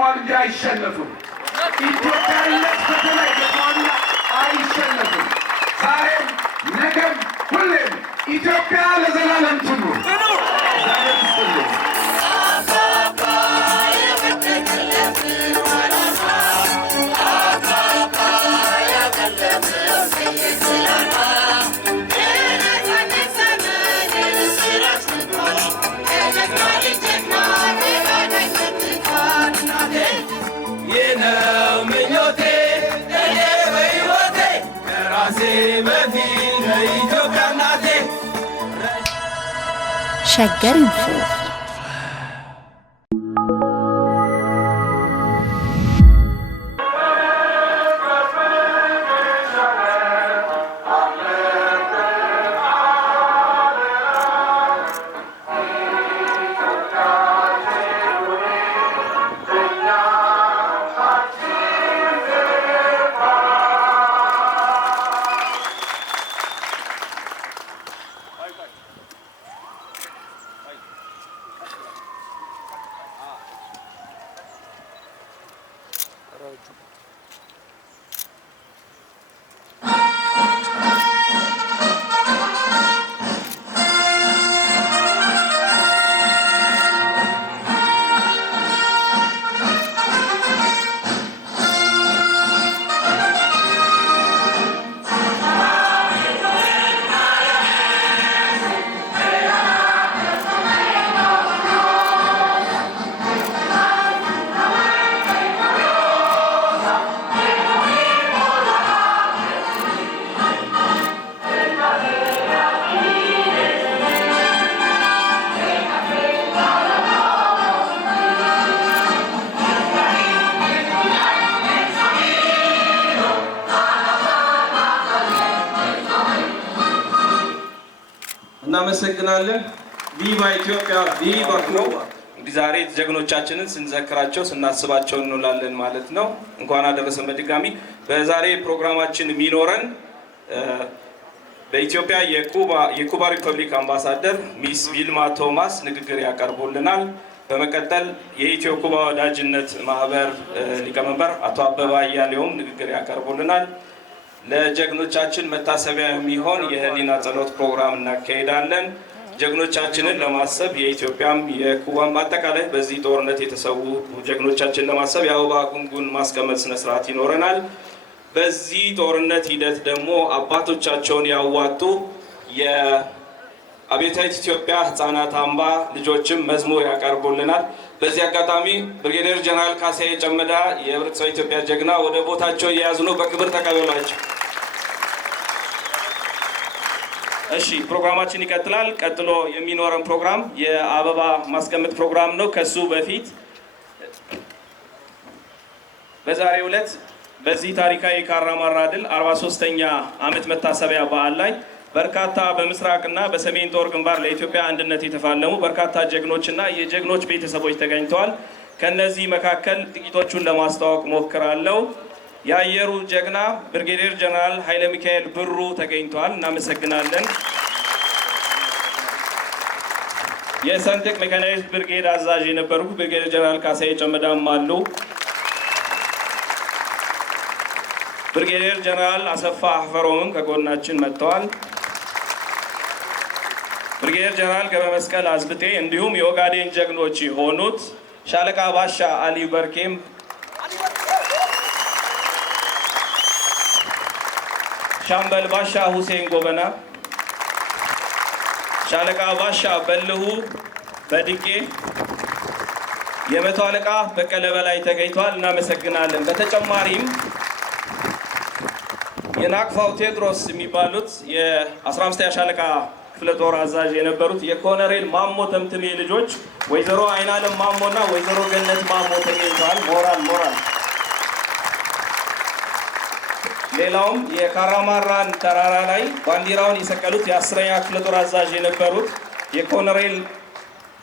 ገጥመዋል እንጂ አይሸነፉም። ኢትዮጵያዊነት በተለይ ገጥመዋል አይሸነፉም። ዛሬም ነገም ሁሌም ኢትዮጵያ ለዘላለም ትኑር። ሸገር ኢንፎ እናመሰግናለን። ቪቫ ኢትዮጵያ ቪቫ ኩባ። እንግዲህ ዛሬ ጀግኖቻችንን ስንዘክራቸው ስናስባቸው እንውላለን ማለት ነው። እንኳን አደረሰን በድጋሚ። በዛሬ ፕሮግራማችን የሚኖረን በኢትዮጵያ የኩባ ሪፐብሊክ አምባሳደር ሚስ ቪልማ ቶማስ ንግግር ያቀርቡልናል። በመቀጠል የኢትዮ ኩባ ወዳጅነት ማህበር ሊቀመንበር አቶ አበባ አያሌውም ንግግር ያቀርቡልናል። ለጀግኖቻችን መታሰቢያ የሚሆን የህሊና ጸሎት ፕሮግራም እናካሄዳለን። ጀግኖቻችንን ለማሰብ የኢትዮጵያም የኩባም አጠቃላይ በዚህ ጦርነት የተሰዉ ጀግኖቻችን ለማሰብ የአበባ ጉንጉን ማስቀመጥ ስነ ስርዓት ይኖረናል። በዚህ ጦርነት ሂደት ደግሞ አባቶቻቸውን ያዋጡ የአብዮታዊት ኢትዮጵያ ህፃናት አምባ ልጆችም መዝሙር ያቀርቡልናል። በዚህ አጋጣሚ ብርጌዴር ጀነራል ካሳዬ ጨመዳ የህብረተሰብ ኢትዮጵያ ጀግና ወደ ቦታቸው እየያዙ ነው። በክብር ተቀበሏቸው። እሺ፣ ፕሮግራማችን ይቀጥላል። ቀጥሎ የሚኖረን ፕሮግራም የአበባ ማስቀመጥ ፕሮግራም ነው። ከሱ በፊት በዛሬው ዕለት በዚህ ታሪካዊ ካራማራ ድል 43ኛ ዓመት መታሰቢያ በዓል ላይ በርካታ በምስራቅና በሰሜን ጦር ግንባር ለኢትዮጵያ አንድነት የተፋለሙ በርካታ ጀግኖችና የጀግኖች ቤተሰቦች ተገኝተዋል። ከነዚህ መካከል ጥቂቶቹን ለማስተዋወቅ ሞክራለሁ። የአየሩ ጀግና ብርጌዴር ጀነራል ኃይለ ሚካኤል ብሩ ተገኝተዋል። እናመሰግናለን። የሰንጥቅ ሜካናይዝድ ብርጌድ አዛዥ የነበሩ ብርጌዴር ጀነራል ካሳዬ ጨመዳም አሉ። ብርጌዴር ጀነራል አሰፋ አፈሮምም ከጎናችን መጥተዋል። ብርጌዴር ጀነራል ገብረመስቀል አዝብጤ እንዲሁም የኦጋዴን ጀግኖች የሆኑት ሻለቃ ባሻ አሊ በርኬም ሻምበል ባሻ ሁሴን ጎበና፣ ሻለቃ ባሻ በልሁ በድቄ፣ የመቶ አለቃ በቀለ በላይ ተገኝተዋል። እናመሰግናለን። በተጨማሪም የናቅፋው ቴዎድሮስ የሚባሉት የ15ኛ ሻለቃ ክፍለ ጦር አዛዥ የነበሩት የኮሎኔል ማሞ ተምትሜ ልጆች ወይዘሮ አይናለም ማሞና ወይዘሮ ገነት ማሞ ተገኝተዋል። ሞራል ሌላውም የካራማራን ተራራ ላይ ባንዲራውን የሰቀሉት የ10ኛ ክፍለ ጦር አዛዥ የነበሩት የኮሎኔል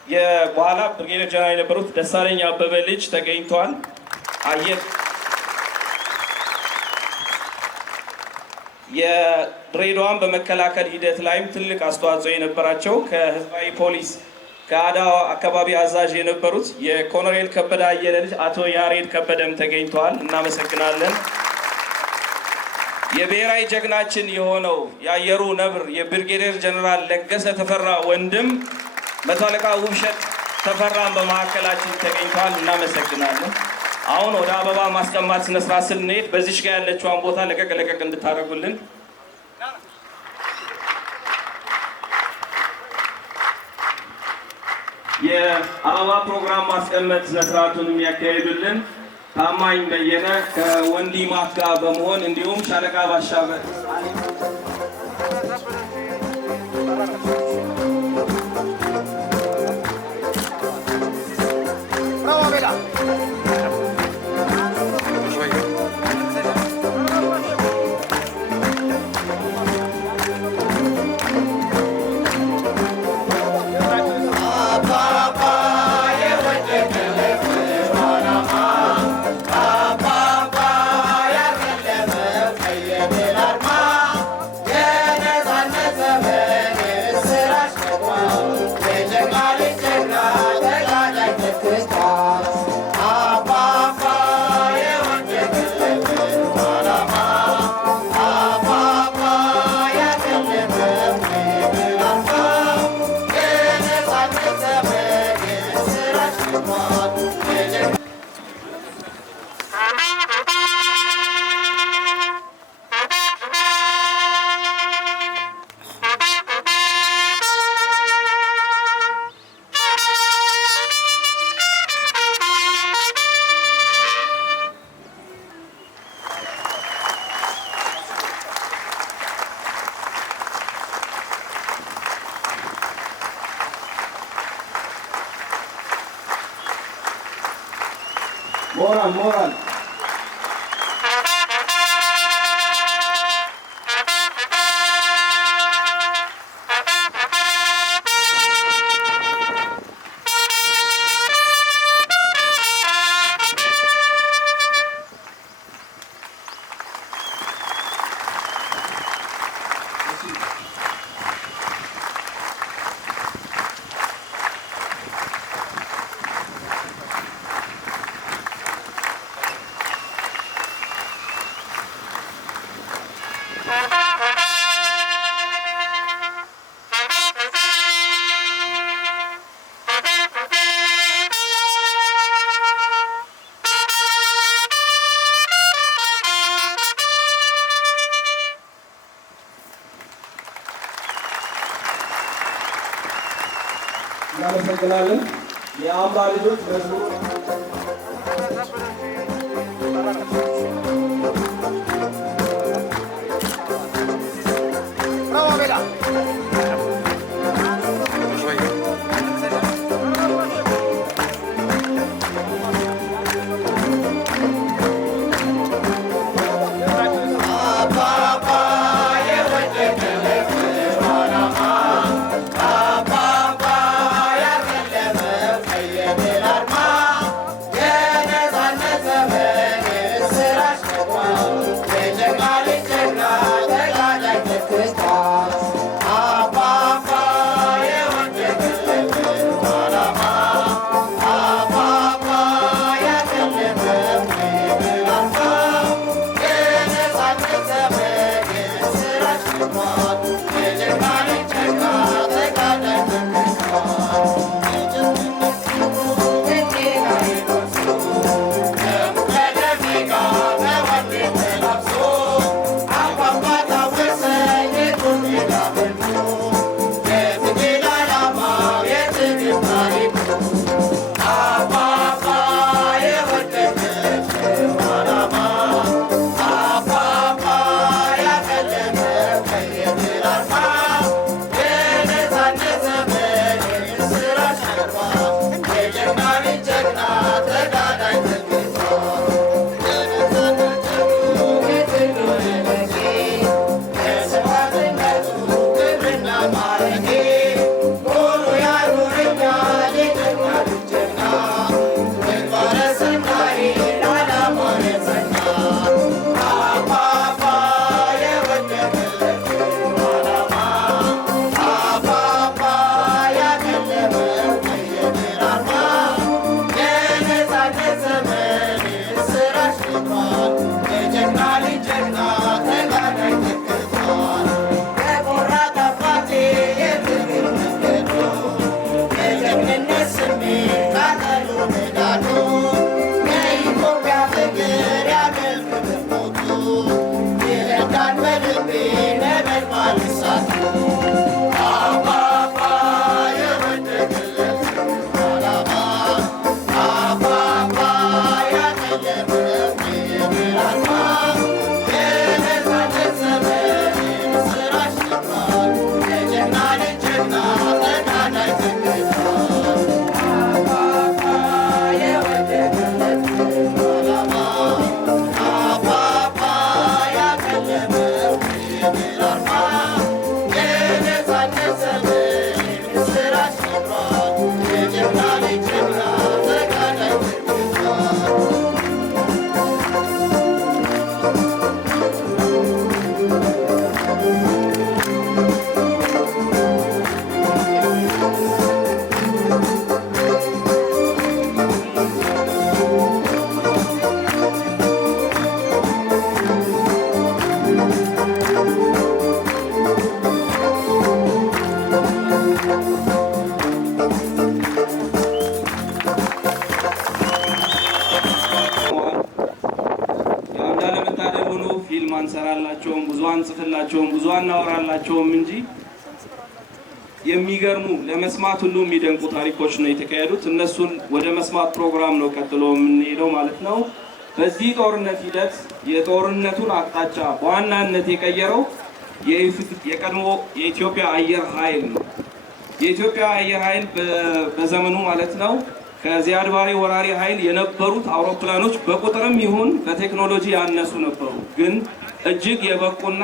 የበኋላ ብርጌዴር ጀነራል የነበሩት ደሳለኝ አበበ ልጅ ተገኝተዋል። የድሬዳዋን በመከላከል ሂደት ላይም ትልቅ አስተዋጽኦ የነበራቸው ከህዝባዊ ፖሊስ ከአዳዋ አካባቢ አዛዥ የነበሩት የኮሎኔል ከበደ አየለ ልጅ አቶ ያሬድ ከበደም ተገኝተዋል። እናመሰግናለን። የብሔራዊ ጀግናችን የሆነው የአየሩ ነብር የብርጌዴር ጀነራል ለገሰ ተፈራ ወንድም መቶ አለቃ ውብሸት ተፈራን በመካከላችን ተገኝተዋል። እናመሰግናለን። አሁን ወደ አበባ ማስቀማት ስነ ስርዓት ስንሄድ በዚሽ ጋር ያለችውን ቦታ ለቀቅ ለቀቅ እንድታደርጉልን የአበባ ፕሮግራም ማስቀመጥ ስነ ስርዓቱን የሚያካሂዱልን ታማኝ በየነ ከወንዲ ማፍ ጋር በመሆን እንዲሁም ሻለቃ ባሻገር ሞራል እናመሰግናለን። የአምባ ልጆች መዝሙር አንሰራላቸውም፣ ብዙ አንጽፍላቸውም፣ ብዙ አናወራላቸውም እንጂ የሚገርሙ ለመስማት ሁሉ የሚደንቁ ታሪኮች ነው የተካሄዱት። እነሱን ወደ መስማት ፕሮግራም ነው ቀጥሎ የምንሄደው ማለት ነው። በዚህ ጦርነት ሂደት የጦርነቱን አቅጣጫ በዋናነት የቀየረው የቀድሞ የኢትዮጵያ አየር ኃይል ነው። የኢትዮጵያ አየር ኃይል በዘመኑ ማለት ነው ከዚያድ ባሬ ወራሪ ኃይል የነበሩት አውሮፕላኖች በቁጥርም ይሁን በቴክኖሎጂ ያነሱ ነበሩ። ግን እጅግ የበቁና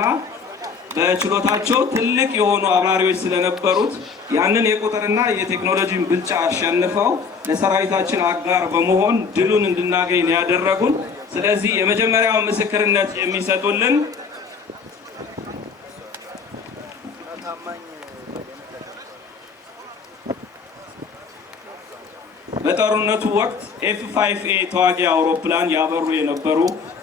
በችሎታቸው ትልቅ የሆኑ አብራሪዎች ስለነበሩት ያንን የቁጥርና የቴክኖሎጂን ብልጫ አሸንፈው ለሰራዊታችን አጋር በመሆን ድሉን እንድናገኝ ያደረጉን። ስለዚህ የመጀመሪያው ምስክርነት የሚሰጡልን በጦርነቱ ወቅት F5A ተዋጊ አውሮፕላን ያበሩ የነበሩ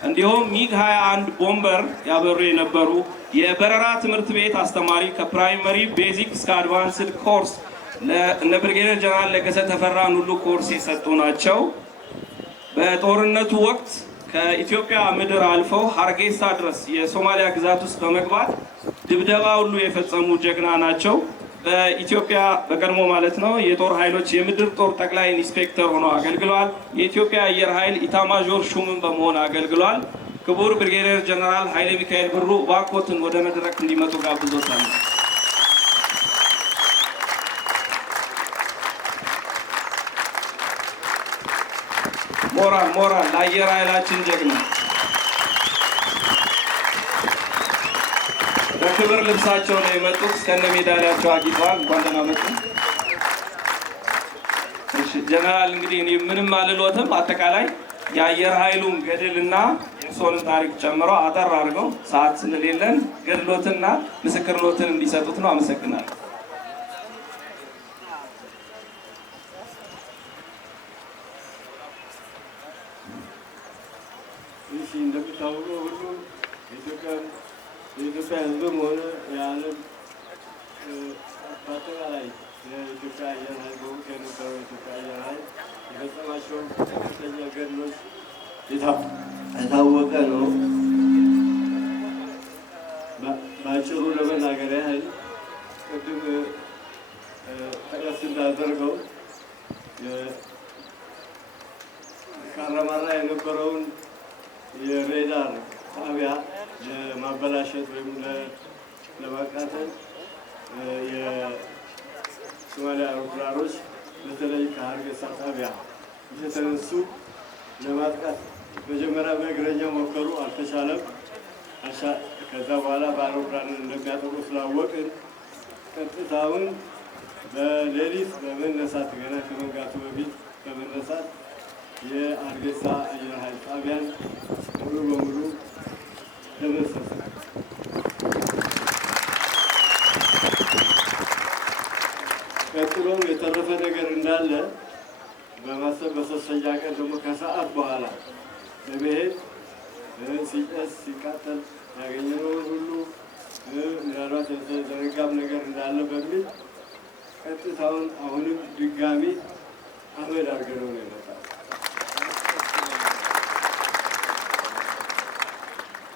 እንዲሁም ሚግ 21 ቦምበር ያበሩ የነበሩ የበረራ ትምህርት ቤት አስተማሪ ከፕራይመሪ ቤዚክ እስከ አድቫንስድ ኮርስ እነ ብርጌደር ጀነራል ለገሰ ተፈራን ሁሉ ኮርስ የሰጡ ናቸው። በጦርነቱ ወቅት ከኢትዮጵያ ምድር አልፈው ሀርጌሳ ድረስ የሶማሊያ ግዛት ውስጥ በመግባት ድብደባ ሁሉ የፈጸሙ ጀግና ናቸው። በኢትዮጵያ በቀድሞ ማለት ነው የጦር ኃይሎች የምድር ጦር ጠቅላይ ኢንስፔክተር ሆነው አገልግለዋል። የኢትዮጵያ አየር ኃይል ኢታማዦር ሹምን በመሆን አገልግሏል። ክቡር ብርጌደር ጀነራል ኃይለ ሚካኤል ብሩ ባኮትን ወደ መድረክ እንዲመጡ ጋብዞታል። ሞራል ለአየር ኃይላችን ጀግና በክብር ልብሳቸው ነው የመጡት። እስከነ ሜዳሊያቸው አጊጠዋል። እንኳን ደህና መጡ። እሺ ጀነራል እንግዲህ እኔ ምንም አልሎትም። አጠቃላይ የአየር ኃይሉን ገድልና የሶልን ታሪክ ጨምሮ አጠር አድርገው ሰዓት ስለሌለን ገድሎትና ምስክርነትን እንዲሰጡት ነው። አመሰግናለሁ። እሺ እንደምታውቀው ሁሉ የኢትዮጵያ ሕዝብም ሆነ የዓለም በአጠቃላይ የኢትዮጵያ አየር ኃይል በውስጥ የነበረው የኢትዮጵያ አየር ኃይል የፈጸማቸው ከፍተኛ ገድሎች የታወቀ ነው። በአጭሩ ለመናገር ያህል ቅድም ጠቀስ እንዳደረገው ካራማራ የነበረውን የሬዳር ጣቢያ ለማበላሸት ወይም ለማቃጠል የሶማሊያ አውሮፕላኖች በተለይ ከሀርጌሳ ጣቢያ እየተነሱ ለማጥቃት መጀመሪያ በእግረኛ ሞከሩ፣ አልተቻለም። ከዛ በኋላ በአውሮፕላን እንደሚያጠቁ ስላወቅን ቀጥታውን በሌሊት በመነሳት ገና ከመንጋቱ በፊት በመነሳት የሀርጌሳ አየር ኃይል ጣቢያን ሙሉ በሙሉ ደመሰሰ። ቀጥሎም የተረፈ ነገር እንዳለ በማሰብ በሶስተኛ ቀን ደግሞ ከሰዓት በኋላ በመሄድ ሲጨስ ሲቃጠል ያገኘነውን ሁሉ ምናልባት የተዘረጋም ነገር እንዳለ በሚል ቀጥታውን አሁንም ድጋሚ አመድ አድርገነው ነው የመጣው።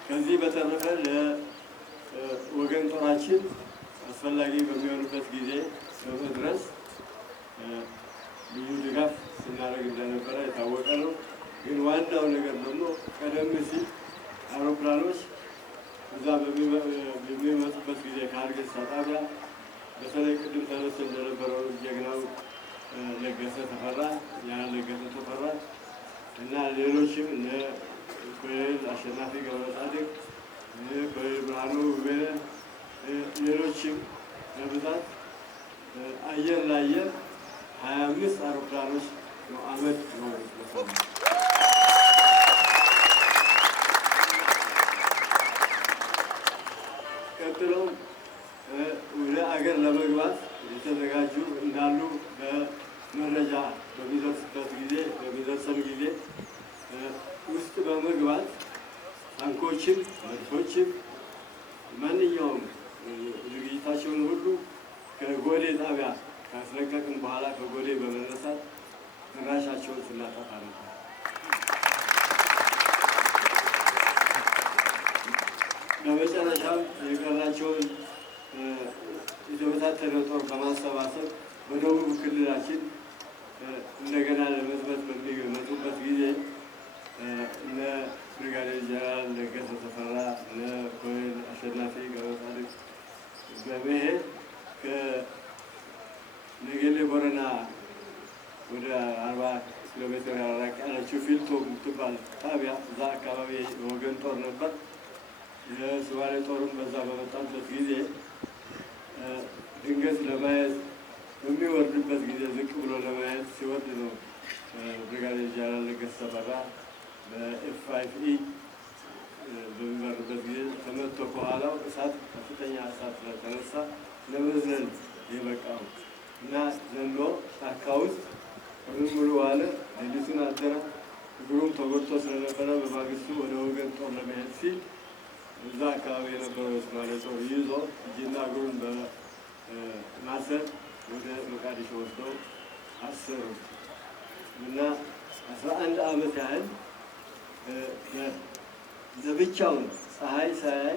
ከዚህ በተረፈ ለወገን ጦራችን አስፈላጊ በሚሆንበት ጊዜ በመድረስ ልዩ ድጋፍ ስናደርግ እንደነበረ የታወቀ ነው። ግን ዋናው ነገር ደግሞ ቀደም ሲል አውሮፕላኖች እዛ በሚመጡበት ጊዜ ከሀርጌሳ ጣቢያ በተለይ ቅድም ተነስቶ እንደነበረው ጀግናው ለገሰ ተፈራ እና ሌሎችም እነ ኮሎኔል አሸናፊ ገብረጻድቅ፣ ኮሎኔል ብርሃኑ ውቤነ፣ ሌሎችም በብዛት አየር ለአየር 25 አውሮፕላኖች አመድ ነው። ቀጥሎም ወደ አገር ለመግባት የተዘጋጁ እንዳሉ በመረጃ በሚደርሰን ጊዜ ውስጥ በመግባት ታንኮችም መድፎችም ማንኛውም ዝግጅታቸውን ሁሉ ከጎዴ ጣቢያ ካስለቀቅን በኋላ ከጎዴ በመነሳት ድራሻቸውን ስናጠፋ ነበር። በመጨረሻም የቀራቸውን የተበታተነ ጦር በማሰባሰብ በደቡብ ክልላችን እንደገና ለመዝመት በሚመጡበት ጊዜ እነ ብርጋዴር ጀነራል ለገሰ ተፈራ እነ ኮሎኔል አሸናፊ ገብረጻድቅ በመሄድ ከነገሌ ቦረና ወደ 40 ኪሎ ሜትር ራቅ ያለችው ፊልቶ የምትባል ጣቢያ እዛ አካባቢ የወገን ጦር ነበር። የሶማሌ ጦርም በዛ በመጣበት ጊዜ ድንገት ለማየት በሚወርድበት ጊዜ ዝቅ ብሎ ለማየት ሲወርድ ነው ብርጋዴር ጀነራል ለገሰ ተፈራ በኤፍ5ኢ በሚበርበት ጊዜ ተመቶ ከኋላው እሳት ከፍተኛ እሳት ስለተነሳ ለመዝለል የበቃው እና ዘሎ ጫካ ውስጥ ሙሉ ዋለ። ሌሊቱን አደረ። እግሩም ተጎድቶ ስለነበረ በማግስቱ ወደ ወገን ጦር ለመሄድ ሲል እዛ አካባቢ የነበረው የሶማሌ ጦር ይዞ እጅና እግሩን በማሰር ወደ ሞቃዲሾ ወስደው አሰሩ እና 11 ዓመት ያህል ለብቻውን ፀሐይ ሳያይ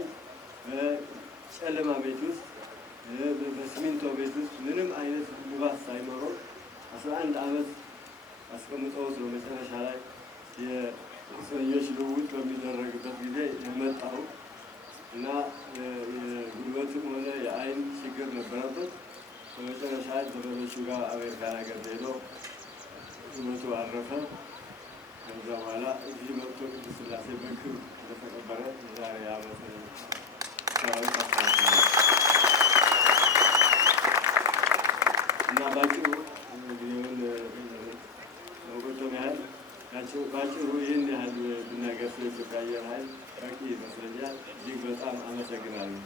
በጨለማ ቤት ውስጥ በሲሚንቶ ቤት ውስጥ ምንም አይነት ልባስ ሳይኖረው 11 ዓመት አስቀምጠውት ነው መጨረሻ ላይ የእስረኞች ልውውጥ በሚደረግበት ጊዜ የመጣው እና የጉልበትም ሆነ የአይን ችግር ነበረበት። በመጨረሻ ዘመዶቹ ጋር አሜሪካ ሀገር ሄዶ ሕይወቱ አረፈ። ከዛ በኋላ እዚህ መጥቶ ቅድስት ሥላሴ በክብር እንደተቀበረ የዛሬ ዓመት ሰራዊት አስተባብሯል እና ባጭሩ ጊዜውን ለመቆጠብ ያህል ባጭሩ ይህን ያህል ብናገር ስለ ኢትዮጵያ አየር ኃይል በቂ ይመስለኛል። እጅግ በጣም አመሰግናለሁ።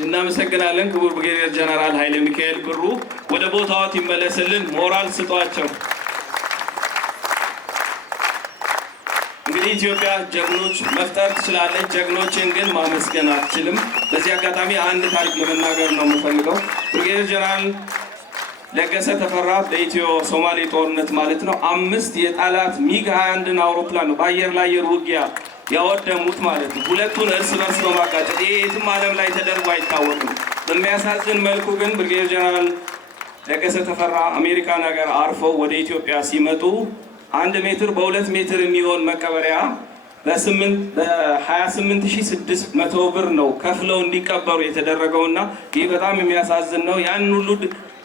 እናመሰግናለን። ክቡር ብርጋዴር ጀነራል ኃይለ ሚካኤል ብሩ ወደ ቦታዎት ይመለስልን። ሞራል ስጧቸው። እንግዲህ ኢትዮጵያ ጀግኖች መፍጠር ትችላለች፣ ጀግኖችን ግን ማመስገን አትችልም። በዚህ አጋጣሚ አንድ ታሪክ ለመናገር ነው የምፈልገው። ብርጋዴር ጀነራል ለገሰ ተፈራ በኢትዮ ሶማሌ ጦርነት ማለት ነው 5 የጣላት ሚግ 21 አውሮፕላን ነው በአየር ለአየር ውጊያ ያወደሙት ማለት ነው። ሁለቱን እርስ በርስ በማጋጨት ይሄ የትም ዓለም ላይ ተደርጎ አይታወቅም። በሚያሳዝን መልኩ ግን ብርጋዴር ጀነራል ለገሰ ተፈራ አሜሪካን ሀገር አርፈው ወደ ኢትዮጵያ ሲመጡ 1 ሜትር በ2 ሜትር የሚሆን መቀበሪያ በ28600 ብር ነው ከፍለው እንዲቀበሩ የተደረገውና ይህ በጣም የሚያሳዝን ነው። ያን ሁሉ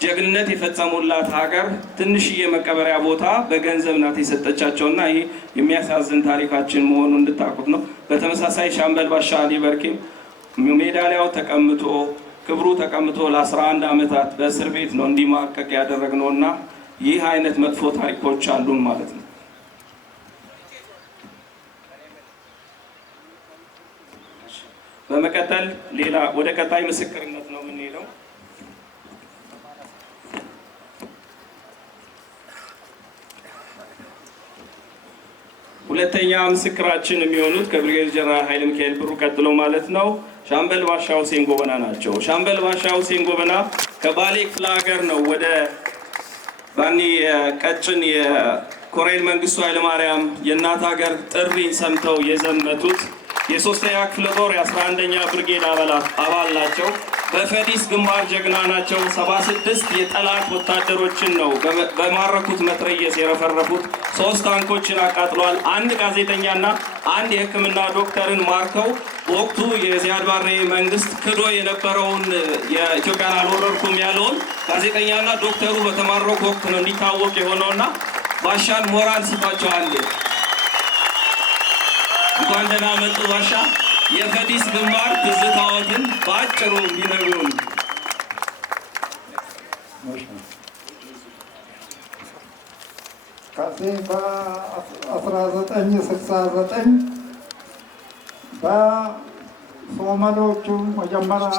ጀግንነት የፈጸሙላት ሀገር ትንሽዬ መቀበሪያ ቦታ በገንዘብ ናት የሰጠቻቸውና ይህ የሚያሳዝን ታሪካችን መሆኑን እንድታውቁት ነው። በተመሳሳይ ሻምበል ባሻ አሊ በርኬም ሜዳሊያው ተቀምጦ ክብሩ ተቀምጦ ለ11 ዓመታት በእስር ቤት ነው እንዲማቀቅ ያደረግነውና ይህ አይነት መጥፎ ታሪኮች አሉን ማለት ነው። በመቀጠል ሌላ ወደ ቀጣይ ምስክርነት ነው የምንሄደው። ሁለተኛ ምስክራችን የሚሆኑት ከብርጋዴር ጀነራል ኃይለ ሚካኤል ብሩ ቀጥሎ ማለት ነው ሻምበል ባሻ ሁሴን ጎበና ናቸው። ሻምበል ባሻ ሁሴን ጎበና ከባሌ ክፍለ ሀገር ነው ወደ ባኒ ቀጭን የኮሎኔል መንግስቱ ኃይለማርያም የእናት ሀገር ጥሪ ሰምተው የዘመቱት የ3ኛ ክፍለ ጦር የ11ኛ ብርጌድ አባል ናቸው። በፈዲስ ግንባር ጀግና ናቸው። 76 የጠላት ወታደሮችን ነው በማረኩት መትረየስ የረፈረፉት። 3 ታንኮችን አቃጥሏል። 1 ጋዜጠኛና 1 የሕክምና ዶክተርን ማርከው ወቅቱ የዚያድ ባሬ መንግስት ክዶ የነበረውን የኢትዮጵያን አልወረርኩም ያለውን ጋዜጠኛና ዶክተሩ በተማረኩ ወቅት ነው እንዲታወቅ የሆነውና ባሻን ሞራል ስጧቸዋል። እንኳን ደህና መጡ ባሻ። የፈዲስ ግንባር ትዝታዎትን በአጭሩ እንዲነግሩን። ከዚህ በ1969 በሶማሌዎቹ መጀመሪያ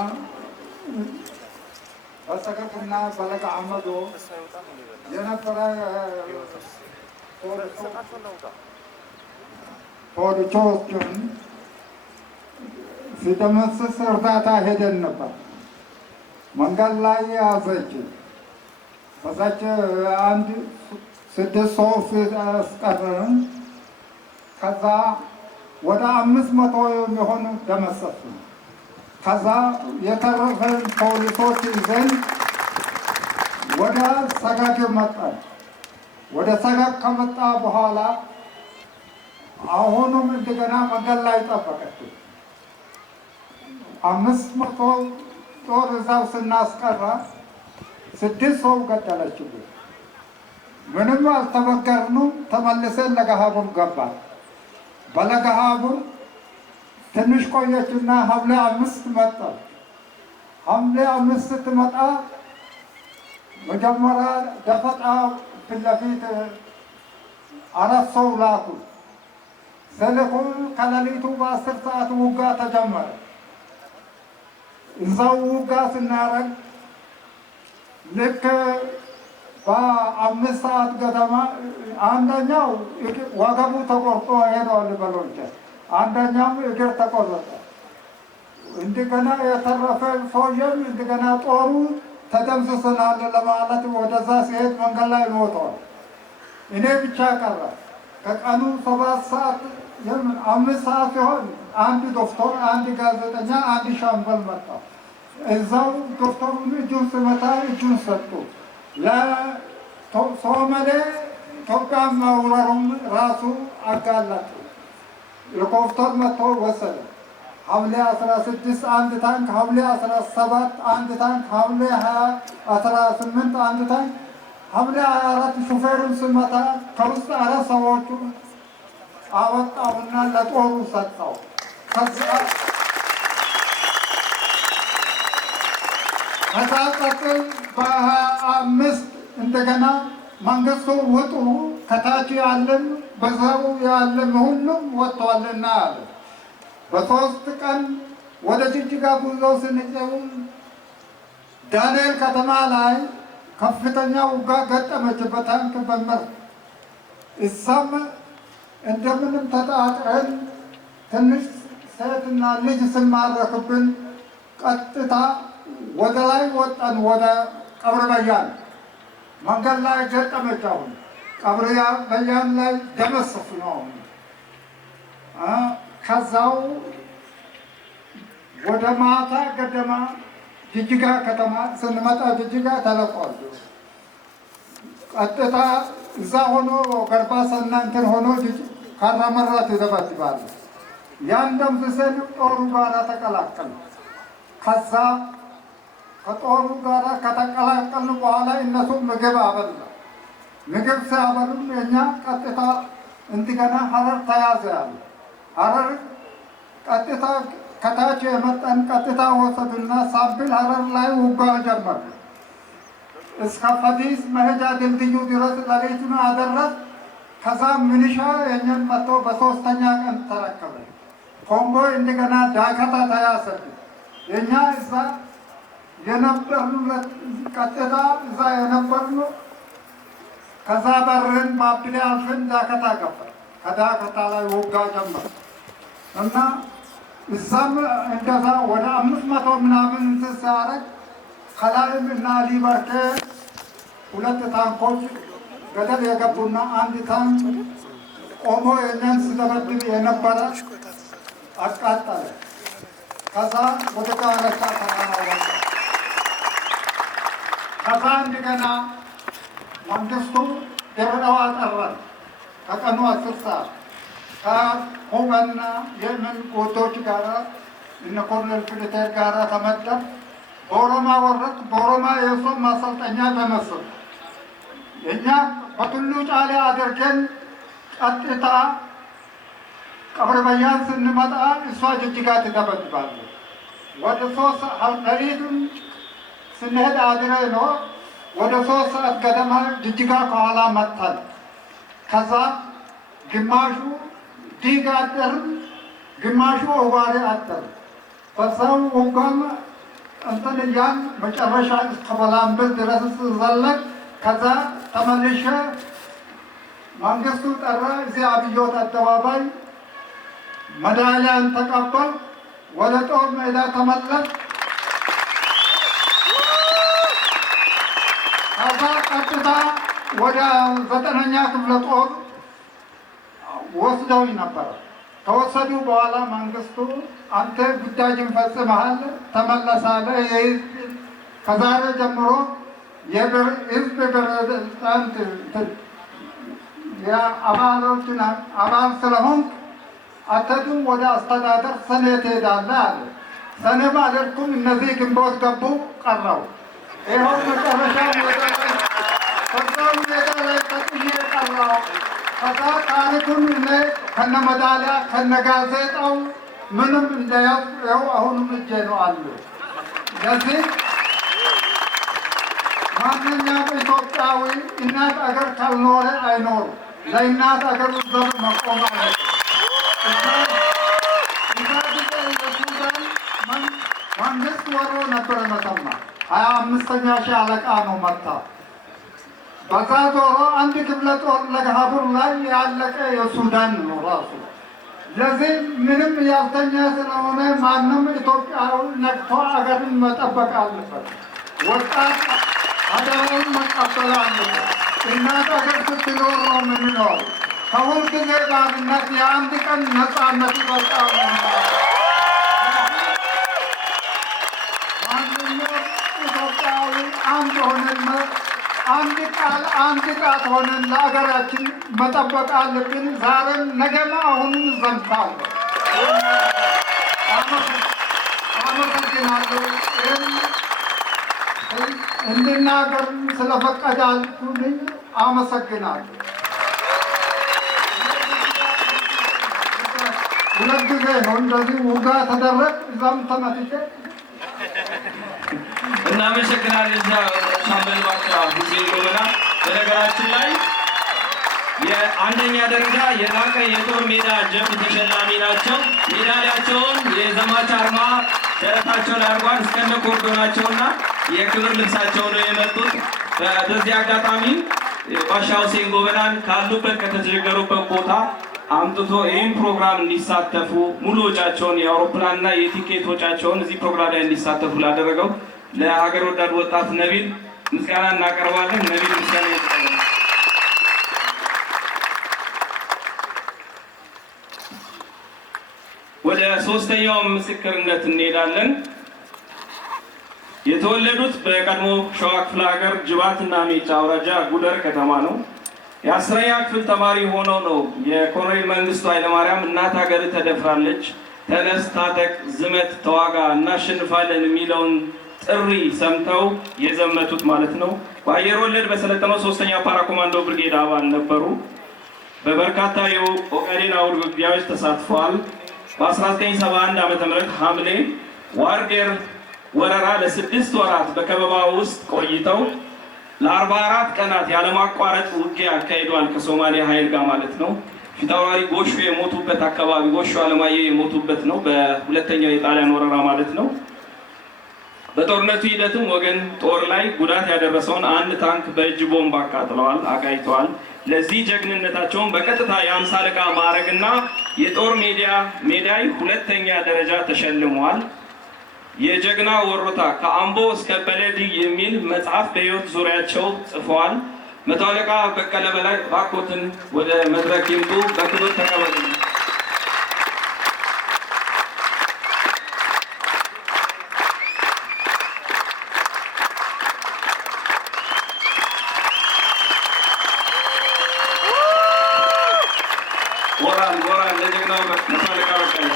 በሰቀቅና በለጋ አመዶ የነበረ ፖሊሶችን ሲደመስስ እርዳታ ሄደን ነበር። መንገድ ላይ ያዘች። በዛች 1 6 ሰው አስቀረን። ከዛ ወደ 500 የሚሆኑ ደመሰሱ። ከዛ የተረፈን ፖሊሶች ይዘን ወደ ሰጋግ መጣን። ወደ ሰጋግ ከመጣ በኋላ አሁንም እንደገና መንገድ ላይ ጠበቀችው። 500 ጦር እዛው ስናስቀራ 6 ሰው ገደለችብን። ምንም አልተበገርንም። ተመልሰን ለገሃቡር ገባን። በለገሃቡር ትንሽ ቆየችና ሐምሌ 5 መጣች። ሐምሌ 5 ስትመጣ መጀመሪያ ደፈጣ ፊት ለፊት 4 ሰው ላኩ። ስልኩን ከሌሊቱ በ10 ሰዓት ውጋ ተጀመረ። እዛው ውጋ ስናረግ ልክ በ5 ሰዓት ገደማ አንደኛው ወገቡ ተቆርጦ ሄደዋል በሎንቸ፣ አንደኛው እግር ተቆረጠ። እንደገና የተረፈ ሰውዬም እንደገና ጦሩ ተደምስሰናል ለማለት ወደዛ ሲሄድ መንገድ ላይ ሞተዋል። እኔ ብቻ ቀረ። ከቀኑ 7 ሰዓት 5 ሰዓት ሲሆን አንድ ዶክተር፣ አንድ ጋዜጠኛ፣ አንድ ሻምበል መጣ። እዛው ዶክተሩን እጁን ስመታ እጁን ሰጡ። ለሶማሌ ኢትዮጵያ መውረሩም ራሱ አጋለጡ። ሄሊኮፕተር መጥቶ ወሰደ። ሐምሌ 16 አንድ ታንክ፣ ሐምሌ 17 አንድ ታንክ፣ ሐምሌ 18 አንድ ታንክ፣ ሐምሌ 24 ሹፌሩን ስመታ ከውስጥ 4 ሰዎቹ አወጣውና ለጦሩ ሰጠው። ከዛ ቀጥል በ25 እንደገና መንግስቱ ውጡ ከታች ያለን በዛው ያለን ሁሉም ወጥቷልና አለ። በ3 ቀን ወደ ጅጅጋ ጉዞ ስንጀምር ዳንኤል ከተማ ላይ ከፍተኛ ውጋ ገጠመችበት ታንክ በመር። እዛም እንደምንም ተጣጥረን ትንሽ ሴትና ልጅ ስማረክብን ቀጥታ ወደ ላይ ወጣን። ወደ ቀብረ በያን መንገድ ላይ ገጠመች። አሁን ቀብረ በያን ላይ ደመሰሱ ነው። ከዛው ወደ ማታ ገደማ ጅጅጋ ከተማ ስንመጣ ጅጅጋ ተለቋል። ቀጥታ እዛ ሆኖ ገርባሳና እንትን ሆኖ ካራመራት ይደበድባል። ያን ደምስሰን ጦሩ ጋር ተቀላቀል። ከዛ ከጦሩ ጋር ከተቀላቀልን በኋላ እነሱ ምግብ አበላ። ምግብ ሲያበሉም የኛ ቀጥታ እንደገና ሀረር ተያዘ ያለ ሀረር ቀጥታ ከታች የመጣን ቀጥታ ወሰዱና ሳምፕል ሀረር ላይ ውጋ ጀመር። እስከ ፈዲስ መሄጃ ድልድዩ ድረስ ሌሊቱን አደረስ። ከዛ ሚሊሻ የኛን መጥቶ በ3ኛ ቀን ተረከበ። ኮንጎይ እንደገና ዳከታ ተያዘ። የኛ እዛ የነበርንለት ቀጥታ እዛ የነበርነው ከዛ በርን ባብሌ አልፈን ዳከታ ገባ። ከዳከታ ላይ ውጋ ጀመር እና እዛም እንደዛ ወደ 500 ምናምን እንትን ሲያደርግ ከላይም እና ሊበርቴ 2 ታንኮች ገደል የገቡና አንድ ታንክ ቆሞ የኛን ሲደበድብ የነበረ አቃጠለ። ከዛ ወደ ቃለቻ ተራራ ወጣ። ከዛ እንደገና መንግስቱ ድሬዳዋ ጠራን። ከቀኑ 10 ሰዓት ከሁመና የመን ጎቶች ጋር እነ ኮሎኔል ፍልተር ጋር ተመደብ። በኦሮማ ወረድ። በኦሮማ የሶም ማሰልጠኛ ተመሰሉ። እኛ በቱሉ ጫሌ አድርገን ቀጥታ ቀብረ በያን ስንመጣ እሷ ጅጅጋ ትደበድባለች። ወደ 3 ሌሊቱን ስንሄድ አድረ ነው። ወደ 3 ሰዓት ገደማ ጅጅጋ ከኋላ መጥተን ከዛ ግማሹ ዲግ አደር፣ ግማሹ አዋሪ አደር። በዛው ውጋም እንትን ያን መጨረሻ እስከ በላምብል ድረስ ዘለቅ። ከዛ ተመልሼ መንግስቱ ጠራ። እዚህ አብዮት አደባባይ መዳሊያን ተቀበል። ወደ ጦር ሜዳ ተመለስ። ከዛ ቀጥታ ወደ 9ኛ ክፍለ ጦር ወስደውኝ ነበረ። ከወሰዱ በኋላ መንግስቱ አንተ ግዳጅን ፈጽመሃል ተመለሳለህ፣ ከዛሬ ጀምሮ የህዝብ ፕሬዝዳንት የአባሎችን አባል ስለሆንክ አትሄድም፣ ወደ አስተዳደር ሰኔ ትሄዳለህ አለ። ሰኔ ባልሄድኩም እነዚህ ግንቦት ገቡ ቀረው። ይኸው መጨረሻ ከዛው ሜዳ ላይ ተጥዬ ቀረው። ከዛ ታሪኩን እኔ ከነ መዳሊያ ከነ ጋዜጣው ምንም እንደያዝ ይኸው አሁንም እጄ ነው አሉ። ለዚህ ማንኛውም ኢትዮጵያዊ እናት አገር ካልኖረ አይኖርም። ለእናት አገር ዘብ መቆም አለበት። የሱዳን መንግስት ወሮ ነበረ መተማ 25ኛ ሻለቃ ነው መታ። በዛ ዞሮ አንድ ክፍለ ጦር ለገሃቡር ላይ ያለቀ የሱዳን ነው ራሱ። ለዚህ ምንም ያልተኛ ስለሆነ ማንም ኢትዮጵያዊ ነቅቶ አገርን መጠበቅ አለበት። ወጣት አደራውን መቀበል አለበት። እናት አገር ስትኖር ነው የምንኖር። ከሁል ጊዜ ባርነት የአንድ ቀን ነፃነት ይበልጣል። ማንኛውም ኢትዮጵያዊ አንድ ሆነን አንድ ቃል አንድ ጣት ሆነን ለአገራችን መጠበቅ አለብን። ዛሬም ነገም አሁንም ዘምታለሁ። አመሰግናለሁ። እንድናገር ስለፈቀዳችሁልኝ አመሰግናለሁ። ሁለት ጊዜ ነው እንደዚህ ውጋ ተደረግ እዛም ተመትቼ እናመሰግናለን። ሻምበል ባጫ ሁሴን ጎበና በነገራችን ላይ የአንደኛ ደረጃ የላቀ የጦር ሜዳ ጀብድ ተሸላሚ ናቸው። ሜዳሊያቸውን የዘማች አርማ ደረታቸው ላይ አድርጓል። እስከነ ኮርዶናቸውና የክብር ልብሳቸው ነው የመጡት። በዚህ አጋጣሚ ባሻ ሁሴን ጎበናን ካሉበት ከተቸገሩበት ቦታ አምጥቶ ይህን ፕሮግራም እንዲሳተፉ ሙሉ ወጫቸውን የአውሮፕላንና የቲኬት ወጫቸውን እዚህ ፕሮግራም ላይ እንዲሳተፉ ላደረገው ለሀገር ወዳድ ወጣት ነቢል ምስጋና እናቀርባለን። ነቢል ምስጋና ይቀርባል። ወደ ሶስተኛው ምስክርነት እንሄዳለን። የተወለዱት በቀድሞ ሸዋ ክፍለ ሀገር ጅባትና ሜጫ አውራጃ ጉደር ከተማ ነው። የ10ኛ ክፍል ተማሪ ሆነው ነው የኮሎኔል መንግስቱ ኃይለማርያም እናት ሀገር ተደፍራለች፣ ተነስ፣ ታጠቅ፣ ዝመት፣ ተዋጋ፣ እናሸንፋለን የሚለውን ጥሪ ሰምተው የዘመቱት ማለት ነው። በአየር ወለድ በሰለጠነው 3ኛ ፓራ ኮማንዶ ብርጌድ አባል ነበሩ። በበርካታ የኦጋዴን አውድ ውጊያዎች ተሳትፈዋል። በ1971 ዓ.ም ሐምሌ ዋርዴር ወረራ ለ6 ወራት በከበባ ውስጥ ቆይተው ለ44 ቀናት ያለማቋረጥ ውጊያ አካሂዷል ከሶማሊያ ኃይል ጋር ማለት ነው። ፊታውራሪ ጎሹ የሞቱበት አካባቢ ጎሹ አለማየሁ የሞቱበት ነው፣ በሁለተኛው የጣሊያን ወረራ ማለት ነው። በጦርነቱ ሂደትም ወገን ጦር ላይ ጉዳት ያደረሰውን አንድ ታንክ በእጅ ቦምብ አቃጥለዋል፣ አጋይተዋል። ለዚህ ጀግንነታቸውን በቀጥታ የ50 አለቃ ማዕረግና የጦር ሜዳይ 2ኛ ደረጃ ተሸልመዋል። የጀግና ወሮታ ከአምቦ እስከ በለዲ የሚል መጽሐፍ በሕይወት ዙሪያቸው ጽፈዋል። መቶ አለቃ በቀለ በላይ ባኮትን ወደ መድረክ ይምጡ፣ በክብር ተቀበሉ። ሞራል ለጀግናው መቶ አለቃ በቀለ።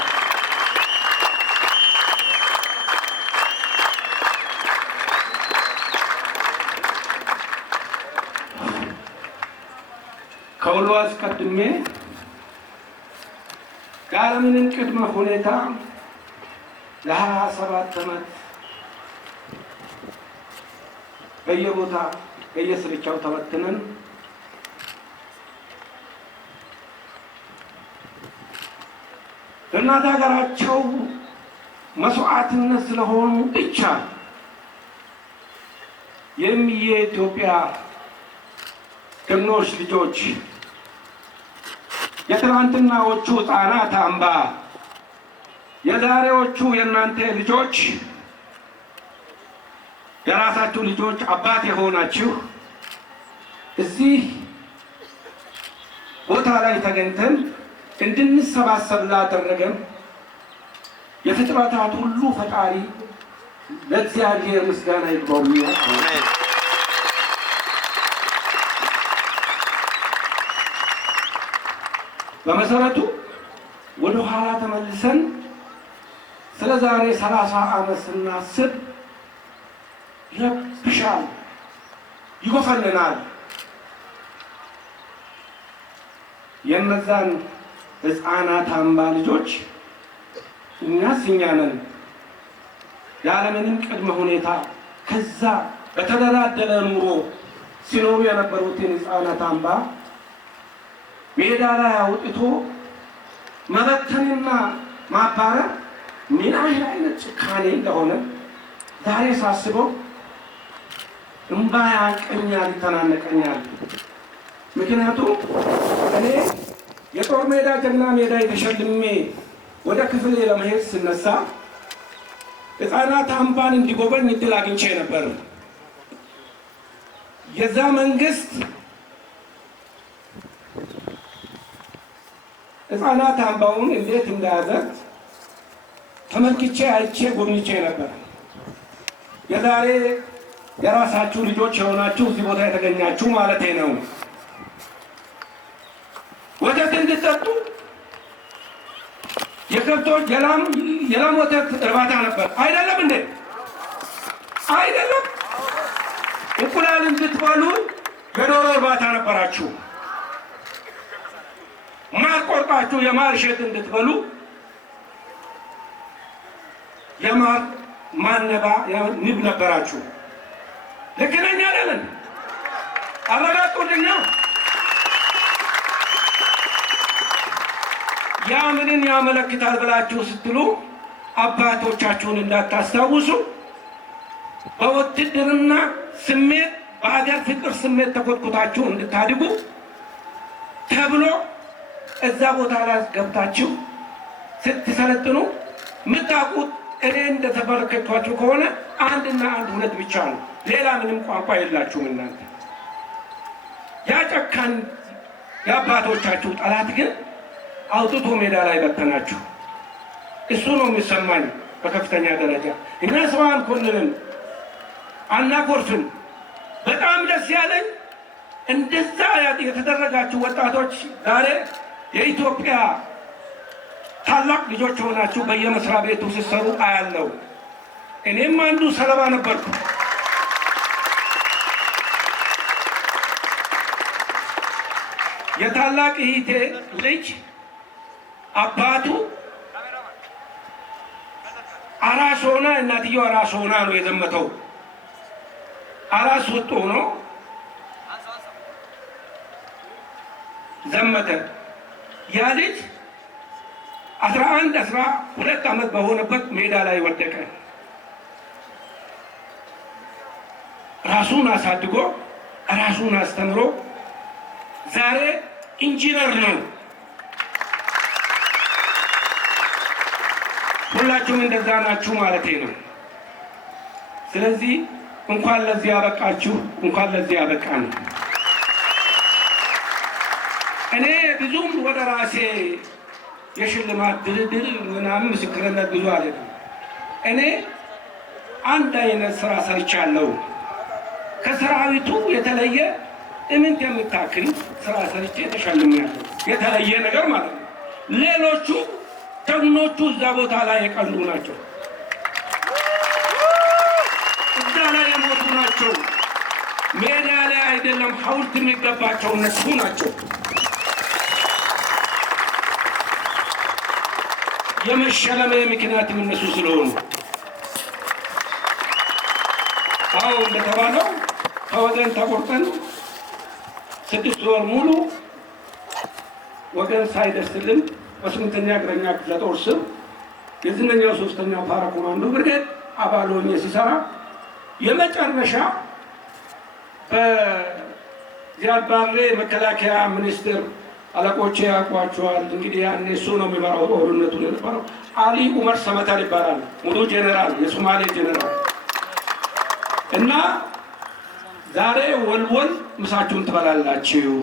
ከሁሉ አስቀድሜ ያለምንም ቅድመ ሁኔታ ለ27 ዓመት በየቦታ በየስርቻው ተበትነን እናት ሀገራቸው መስዋዕትነት ስለሆኑ ብቻ የኢትዮጵያ ጀግኖች ልጆች የትናንትናዎቹ ሕፃናት አምባ የዛሬዎቹ የእናንተ ልጆች የራሳችሁ ልጆች አባት የሆናችሁ እዚህ ቦታ ላይ ተገኝተን እንድንሰባሰብ ላደረገን የፍጥረታት ሁሉ ፈጣሪ ለእግዚአብሔር ምስጋና ይግባው። አሜን። በመሰረቱ ወደ ኋላ ተመልሰን ስለ ዛሬ 30 ዓመት ስናስብ ይረብሻል፣ ይጎፈልናል። የነዛን ሕፃናት አምባ ልጆች እኛስ እኛ ነን ያለምንም ቅድመ ሁኔታ ከዛ በተደላደለ ኑሮ ሲኖሩ የነበሩትን ሕፃናት አምባ ሜዳ ላይ አውጥቶ መበተንና ማባረር ምን አይነት ጭካኔ እንደሆነ ዛሬ ሳስበው እምባ ያንቀኛል፣ ይተናነቀኛል። ምክንያቱም እኔ የጦር ሜዳ ጀግና ሜዳ የተሸልሜ ወደ ክፍሌ ለመሄድ ስነሳ ሕፃናት አምባን እንዲጎበኝ እድል አግኝቼ ነበር። የዛ መንግስት ሕፃናት አምባውን እንዴት እንደያዘ ተመልክቼ አይቼ ጎብኝቼ ነበር። የዛሬ የራሳችሁ ልጆች የሆናችሁ እዚህ ቦታ የተገኛችሁ ማለቴ ነው። ወተት እንድትጠጡ የከብቶች የላም ወተት እርባታ ነበር። አይደለም እንዴ? አይደለም። እንቁላል እንድትበሉ የዶሮ እርባታ ነበራችሁ። ማር ቆርጣችሁ የማር እሸት እንድትበሉ የማር ማነባ ንብ ነበራችሁ። ልክ ነኝ አይደለም? አረጋግጡልኛ። ያ ምንን ያመለክታል ብላችሁ ስትሉ አባቶቻችሁን እንዳታስታውሱ በውትድርና ስሜት በሀገር ፍቅር ስሜት ተኮትኩታችሁ እንድታድጉ ተብሎ እዛ ቦታ ላይ ገብታችሁ ስትሰለጥኑ የምታውቁት እኔ እንደተመለከቷችሁ ከሆነ አንድና አንድ ሁለት ብቻ ነው። ሌላ ምንም ቋንቋ የላችሁም እናንተ። ያ ጨካኝ የአባቶቻችሁ ጠላት ግን አውጥቶ ሜዳ ላይ በተናችሁ። እሱ ነው የሚሰማኝ በከፍተኛ ደረጃ። እኛ ሰው አንኮንንም፣ አናኮርፍም። በጣም ደስ ያለኝ እንደዛ የተደረጋችሁ ወጣቶች ዛሬ የኢትዮጵያ ታላቅ ልጆች ሆናችሁ በየመስሪያ ቤቱ ሲሰሩ አያለው። እኔም አንዱ ሰለባ ነበርኩ። የታላቅ እህቴ ልጅ አባቱ አራስ ሆና እናትየው አራስ ሆና ነው የዘመተው። አራስ ወጥቶ ነው ዘመተ። ያ ልጅ 12 ዓመት በሆነበት ሜዳ ላይ ወደቀ። ራሱን አሳድጎ ራሱን አስተምሮ ዛሬ ኢንጂነር ነው። ሁላችሁም እንደዛ ናችሁ ማለቴ ነው። ስለዚህ እንኳን ለዚህ ያበቃችሁ፣ እንኳን ለዚህ ያበቃን። እኔ ብዙም ወደ ራሴ የሽልማት ድርድር ምናምን ምስክርነት ብዙ አይደለም። እኔ አንድ አይነት ስራ ሰርቻለሁ። ከሰራዊቱ የተለየ እምንት የምታክል ስራ ሰርቼ ተሸልሜያለሁ። የተለየ ነገር ማለት ነው። ሌሎቹ ጀግኖቹ እዛ ቦታ ላይ የቀሉ ናቸው። እዛ ላይ የሞቱ ናቸው። ሜዳ ላይ አይደለም ሐውልት የሚገባቸው እነሱ ናቸው። የመሸለሜ ምክንያትም እነሱ ስለሆኑ አዎ እንደተባለው ከወገን ተቆርጠን 6 ወር ሙሉ ወገን ሳይደርስልን በ8ኛ እግረኛ ክፍለ ጦር ስር የዝነኛው 3ኛው ፓራ ኮማንዶ ብርጌድ አባል ሆኜ ሲሰራ የመጨረሻ በዚያድ ባሬ መከላከያ ሚኒስትር አለቆቼ ያውቋቸዋል። እንግዲህ ያኔ እሱ ነው የሚመራው ጦርነቱን የነበረው። አሊ ኡመር ሰመታር ይባላል። ሙሉ ጄኔራል፣ የሶማሌ ጄኔራል እና ዛሬ ወልወል ምሳችሁን ትበላላችሁ፣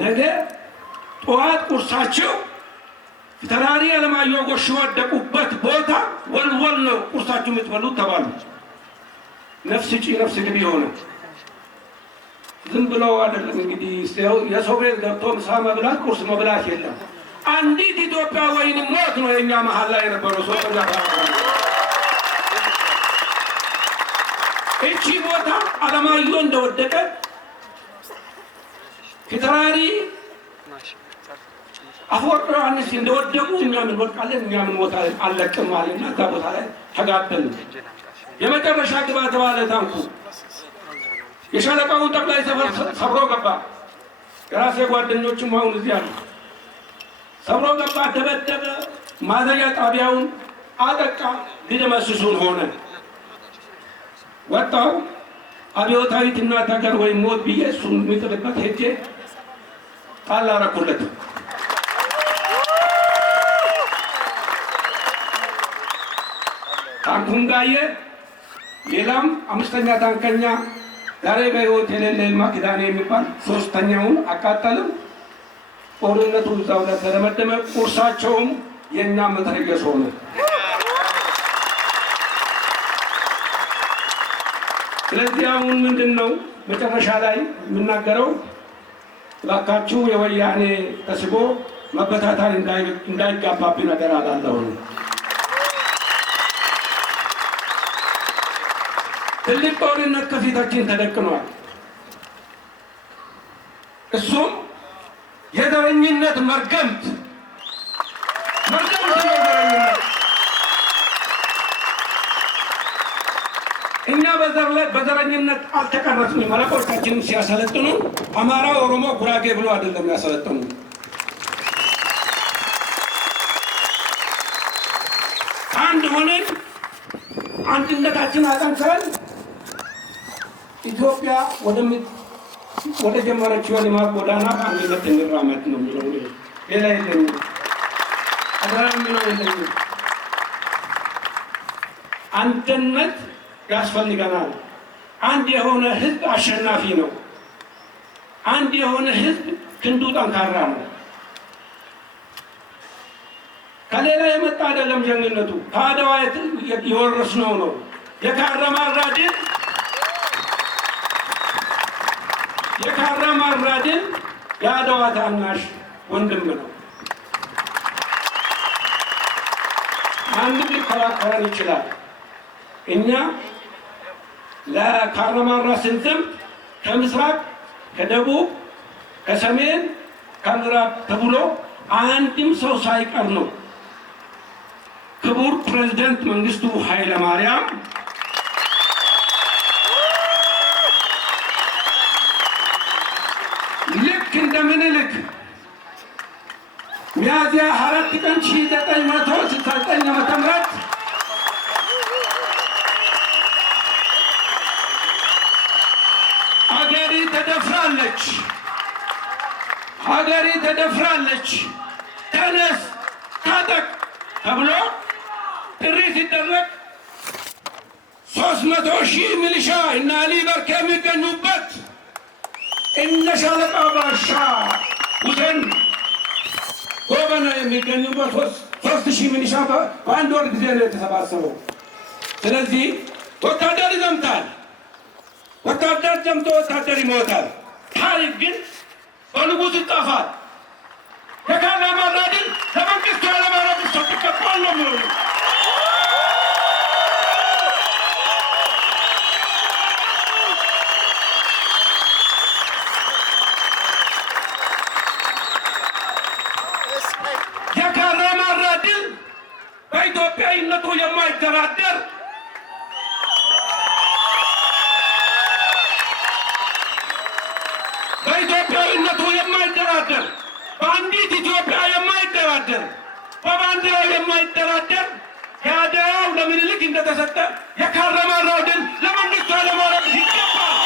ነገ ጠዋት ቁርሳቸው ፊታውራሪ አለማየሁ ጎሽ ወደቁበት ቦታ ወልወል ነው ቁርሳችሁ የምትበሉት ተባሉ። ነፍስ ጪ ነፍስ ግቢ ሆነ። ዝም ብለው አይደለም እንግዲህ የሰው ቤት ገብቶ ምሳ መብላት ቁርስ መብላት የለም። አንዲት ኢትዮጵያ ወይንም ሞት ነው የኛ መሀል ላይ የነበረው ሰው እቺ ቦታ አለማየሁ እንደወደቀ ፊታውራሪ አፈወርቅ ዮሐንስ እንደወደቁ እኛ ምን ወድቃለን እኛ ምን ቦታ አለቅም አለና እዛ ቦታ ላይ ተጋደሉ። የመጨረሻ ግባ ተባለ ታንኩ። የሻለቃውን ጠቅላይ ሰብሮ ገባ። የራሴ ጓደኞችም አሁን እዚህ አሉ። ሰብሮ ገባ፣ ደበደበ፣ ማዘዣ ጣቢያውን አጠቃ፣ ሊደመስሱን ሆነ። ወጣው አብዮታዊት እናት ሀገር ወይ ሞት ብዬ እሱን የሚጥልበት ሄጄ ጣል አደረኩለት። ታንኩን ጋየ። ሌላም አምስተኛ ታንከኛ ዛሬ በሕይወት የሌለ ይልማ ኪዳኔ የሚባል ሶስተኛውን አቃጠልም። ጦርነቱ እዛው ላይ ተደመደመ። ቁርሳቸውም የእኛ መትረየስ ሆነ። ስለዚህ አሁን ምንድን ነው መጨረሻ ላይ የምናገረው? እባካችሁ የወያኔ ተስቦ መበታታን እንዳይጋባብን ነገር አላለሁ። ትልቅ ጦርነት ከፊታችን ተደቅኗል። እሱም የዘረኝነት መርገምት እኛ በዘረኝነት አልተቀረጽንም። አለቆቻችንም ሲያሰለጥኑ አማራ፣ ኦሮሞ፣ ጉራጌ ብሎ አይደለም ያሰለጥኑ። አንድ ሆነን አንድነታችን አጠንክረን ኢትዮጵያ ወደ ጀመረችው የልማት ጎዳና በአንድነት እንራመድ ነው የሚለው። ሌላ የለኝም፣ አድራ የሚለው የለኝም። አንድነት ያስፈልገናል። አንድ የሆነ ህዝብ አሸናፊ ነው። አንድ የሆነ ህዝብ ክንዱ ጠንካራ ነው። ከሌላ የመጣ አይደለም። ጀግንነቱ ከአድዋ የወረስነው ነው። የካራማራ ድል የአድዋ ታናሽ ወንድም ነው። አንድ ሊከራከረን ይችላል። እኛ ለካራማራ ስንዘምት ከምስራቅ፣ ከደቡብ፣ ከሰሜን፣ ከምዕራብ ተብሎ አንድም ሰው ሳይቀር ነው ክቡር ፕሬዝዳንት መንግስቱ ኃይለማርያም ልክ እንደ ምኒልክ ሚያዝያ 4 ቀን 1969 ዓ.ም ሀገሬ ተደፍራለች፣ ተነስ ታጠቅ ተብሎ ጥሪ ሲደረግ 300,000 ሚሊሻ እና አሊ በርኬ የሚገኙበት እነ ሻለቃ ባሻ ሁሴን ጎበና የሚገኙበት 3,000 ሚሊሻ በአንድ ወር ጊዜ ነው የተሰባሰበው። ስለዚህ ወታደር ይዘምታል፣ ወታደር ዘምቶ ወታደር ይሞታል። ታሪክ ግን በንጉሥ ይጻፋል። የካራማራ ድል ለመንግስቱ ኃይለማርያም ሊሰጥ ይገባል ነው የሚሆነው። የካራማራ ድል በኢትዮጵያዊነቱ የማይደራደር በአንዲት ኢትዮጵያ የማይደራደር በባንዲራው የማይደራደር የአድዋው ለምኒልክ እንደተሰጠ የካራማራው ድል ለመንግስቱ ኃይለማርያም ይገባል።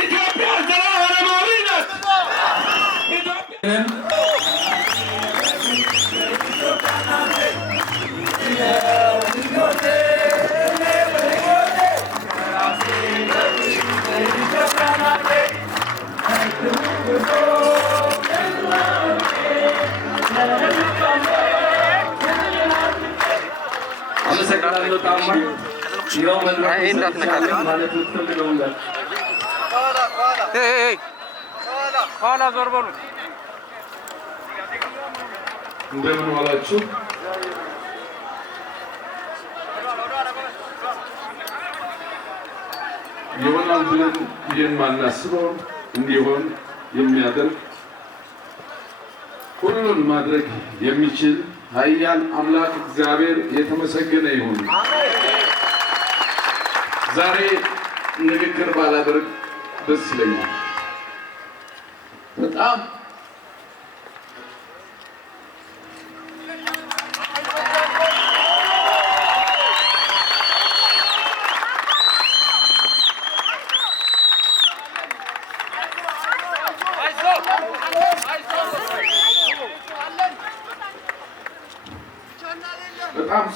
ኢትዮጵያ ዘላለማዊ ናት። ኢትዮጵያ ያው ማለት ልትፈልገው ይላል። ኋላ ዞር በሉ። እንደምን ዋላችሁ? ይሆናል ብለን የማናስበው እንዲሆን የሚያደርግ ሁሉን ማድረግ የሚችል ኃያል አምላክ እግዚአብሔር የተመሰገነ ይሁን። ዛሬ ንግግር ባላደርግ ደስ ይለኛል። በጣም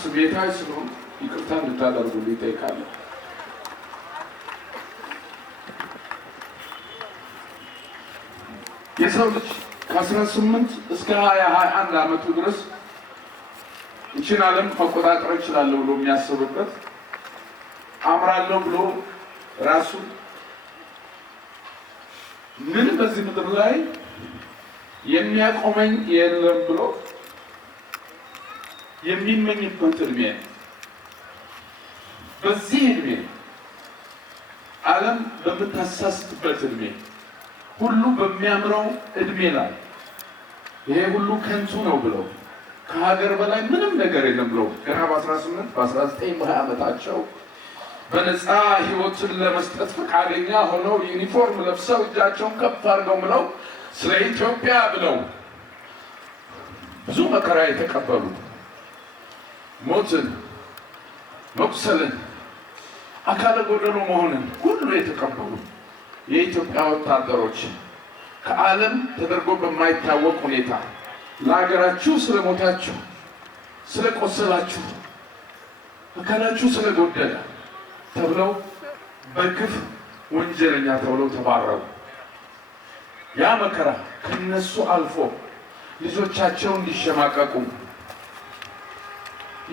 ስሜታዊ ስለሆነ ይቅርታ እንድታደርጉልኝ እጠይቃለሁ። የሰው ልጅ ከ18 እስከ 21 ዓመቱ ድረስ ይህችን ዓለም መቆጣጠር እችላለሁ ብሎ የሚያስብበት አምራለሁ ብሎ ራሱ ምን በዚህ ምድር ላይ የሚያቆመኝ የለም ብሎ የሚመኝበት እድሜ ነው። በዚህ እድሜ ዓለም በምታሳስትበት እድሜ ሁሉ በሚያምረው እድሜ ላይ ይሄ ሁሉ ከንቱ ነው ብለው ከሀገር በላይ ምንም ነገር የለም ብለው ገና በ18 በ19 በ20 ዓመታቸው በነፃ ህይወትን ለመስጠት ፈቃደኛ ሆነው ዩኒፎርም ለብሰው እጃቸውን ከፍ አድርገው ብለው ስለ ኢትዮጵያ ብለው ብዙ መከራ የተቀበሉ ሞትን፣ መቁሰልን፣ አካለ ጎደሎ መሆንን ሁሉ የተቀበሉ የኢትዮጵያ ወታደሮች ከዓለም ተደርጎ በማይታወቅ ሁኔታ ለሀገራችሁ ስለሞታችሁ፣ ስለቆሰላችሁ፣ አካላችሁ ስለጎደለ ተብለው በግፍ ወንጀለኛ ተብለው ተባረሩ። ያ መከራ ከነሱ አልፎ ልጆቻቸው እንዲሸማቀቁ